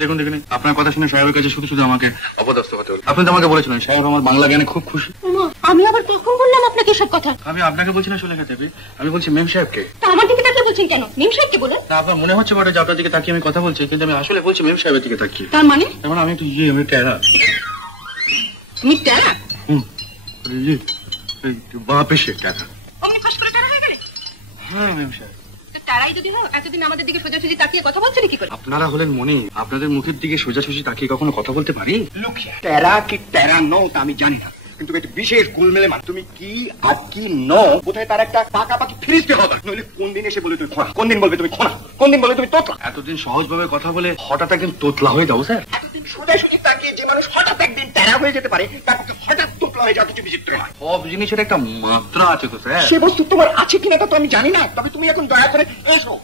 দেখুন দেখুন, আপনার কথা শুনে সাহেবের কাছে শুধু শুধু আমাকে অপদস্থ হতে হলো। আপনি তো আমাকে বলেছিলেন সাহেব আমার বাংলা জ্ঞানে খুব খুশি। আমি আবার কখন বললাম আপনাকে সব কথা? আমি আপনাকে বলছি না সুলেখা দেবী, আমি বলছি মেম সাহেবকে। তা আমার দিকে তাকিয়ে বলছেন কেন? মেম সাহেবকে বলুন। না, আপনার মনে হচ্ছে বটে যে আপনার দিকে তাকিয়ে আমি কথা বলছি, কিন্তু আমি আসলে বলছি মেম সাহেবের দিকে তাকিয়ে। তার মানে? এখন আমি একটু আমি টেরা। তুমি টেরা? বাপ এসে টেরা। অমনি ফাঁস করে টেরা হয়ে গেলে? হ্যাঁ মেম সাহেব। তারাই যদি হয় এতদিন আমাদের দিকে সোজাসুজি তাকিয়ে কথা বলছেন কি করে? আপনারা হলেন মনে, আপনাদের মুখের দিকে সোজাসুজি তাকিয়ে কখনো কথা বলতে পারি? টেরা কি টেরা নো তা আমি জানি না, কিন্তু একটা বিশেষ গোলমেলে মানে তুমি কি আর কি নো কোথায় তার একটা টাকা পাকি ফিরিতে হবে। নইলে কোন দিন এসে বলে তুমি খোনা, কোন দিন বলবে তুমি খোনা, কোন দিন বলবে তুমি তোতলা। এতদিন সহজ ভাবে কথা বলে হঠাৎ একদিন তোতলা হয়ে যাবো স্যার? এতদিন সোজাসুজি তাকিয়ে যে মানুষ হঠাৎ একদিন টেরা হয়ে যেতে পারে তার পক্ষে হঠাৎ তোতলা হয়ে যাওয়া কিছু বিচিত্র নয়। সব জিনিসের একটা মাত্রা আছে তো স্যার। সে বস্তু তোমার আছে কিনা তা তো আমি জানি না, তবে তুমি এখন দয়া করে এসো।